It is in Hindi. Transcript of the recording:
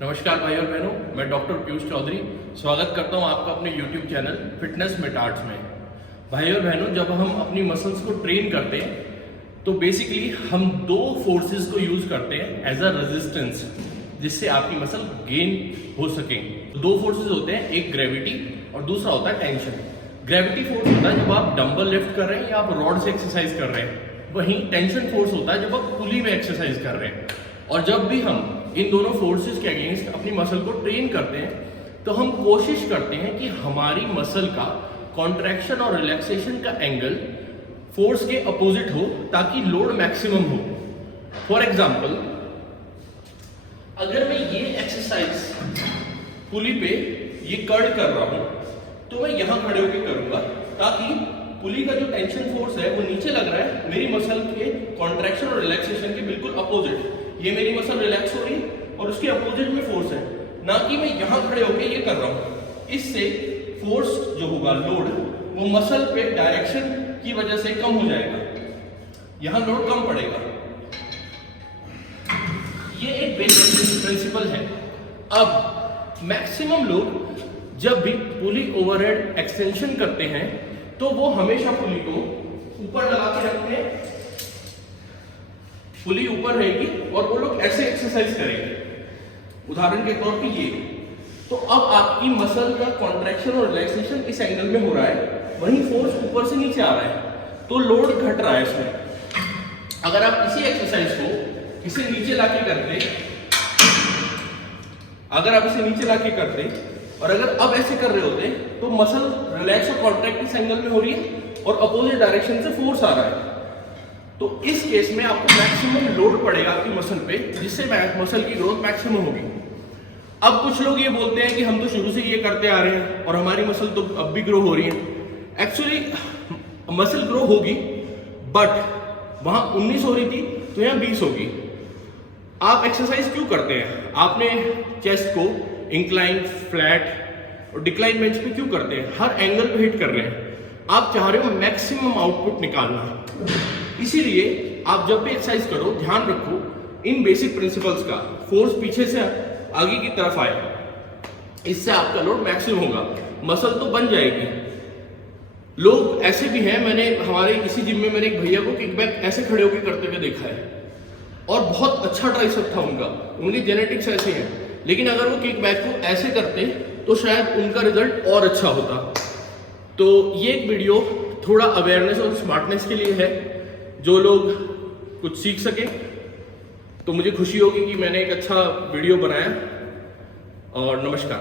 नमस्कार भाई और बहनों, मैं डॉक्टर पीयूष चौधरी स्वागत करता हूं आपका अपने YouTube channel fitness with arts में। भाई और बहनों, जब हम अपनी मसल्स को ट्रेन करते हैं तो बेसिकली हम दो फोर्सेस को यूज करते हैं एज अ रेजिस्टेंस, जिससे आपकी मसल गेन हो सके। दो फोर्सेस होते हैं, एक ग्रेविटी और दूसरा होता है टेंशन। ग्रेविटी फोर्स होता है जब आप डंबल लिफ्ट कर रहे हैं या आप रॉड से एक्सरसाइज कर रहे हैं। वहीं टेंशन फोर्स होता है जब आप पुली में एक्सरसाइज कर रहे हैं। और जब भी हम इन दोनों फोर्सेस के अगेंस्ट अपनी मसल को ट्रेन करते हैं तो हम कोशिश करते हैं कि हमारी मसल का कॉन्ट्रैक्शन और रिलैक्सेशन का एंगल फोर्स के अपोजिट हो ताकि लोड मैक्सिमम हो। फॉर एग्जांपल, अगर मैं ये एक्सरसाइज पुली पे ये कर्ल कर रहा हूं तो मैं यहां खड़े होकर करूंगा ताकि पुली का जो टेंशन फोर्स है वो नीचे लग रहा है मेरी मसल के कॉन्ट्रैक्शन और रिलैक्सेशन के बिल्कुल अपोजिट। ये मेरी मसल रिलैक्स हो रही है और उसके अपोजिट में फोर्स है, ना कि मैं यहां खड़े होकर ये कर रहा हूं। इससे फोर्स जो होगा, लोड, वो मसल पे डायरेक्शन की वजह से कम हो जाएगा, यहां लोड कम पड़ेगा। ये एक बेसिक प्रिंसिपल है। अब मैक्सिमम लोग जब भी पुली ओवरहेड एक्सटेंशन करते हैं तो वो हमेशा पुली को ऊपर लगा के रखते हैं, पुली ऊपर रहेगी और वो लोग ऐसे एक्सरसाइज करेंगे, उदाहरण के तौर पे ये। तो अब आपकी मसल का कॉन्ट्रैक्शन और रिलैक्सेशन इसエンゲルमें हो रहा है, वहीं फोर्स ऊपर से नीचे आ रहा है तो लोड घट रहा है इसमें। अगर आप इसी एक्सरसाइज को इसे नीचे लाके करते, अगर आप इसे नीचे लाके करते और अगर अब ऐसे कर रहे होते तो मसल रिलैक्स और कॉन्ट्रैक्ट इस एंगल में हो रही है और अपोजिट डायरेक्शन से फोर्स आ रहा है। तो इस केस में आपको मैक्सिमम लोड पड़ेगा आपकी मसल पे, जिससे मसल की ग्रोथ मैक्सिमम होगी। अब कुछ लोग ये बोलते हैं कि हम तो शुरू से ये करते आ रहे हैं और हमारी मसल तो अब भी ग्रो हो रही है। एक्चुअली मसल ग्रो होगी, बट वहां 19 हो रही थी तो यहाँ 20 होगी। आप एक्सरसाइज क्यों करते हैं? आपने चेस्ट को इंक्लाइन, फ्लैट और डिक्लाइन बेंच पे क्यों करते हैं? हर एंगल पे हिट कर रहे हैं। आप चाह रहे हो मैक्सिमम आउटपुट निकालना। इसीलिए आप जब भी एक्सरसाइज करो, ध्यान रखो इन बेसिक प्रिंसिपल्स का। फोर्स पीछे से आगे की तरफ आए, इससे आपका लोड मैक्सिमम होगा, मसल तो बन जाएगी। लोग ऐसे भी हैं, मैंने हमारे इसी जिम में मैंने एक भैया को किकबैक ऐसे खड़े होकर करते हुए देखा है और बहुत अच्छा ट्राइसेप था उनका, उनकी जेनेटिक्स ऐसे हैं। लेकिन अगर वो किकबैक को ऐसे करते तो शायद उनका रिजल्ट और अच्छा होता। तो ये एक वीडियो थोड़ा अवेयरनेस और स्मार्टनेस के लिए है, जो लोग कुछ सीख सके। तो मुझे खुशी होगी कि मैंने एक अच्छा वीडियो बनाया। और नमस्कार।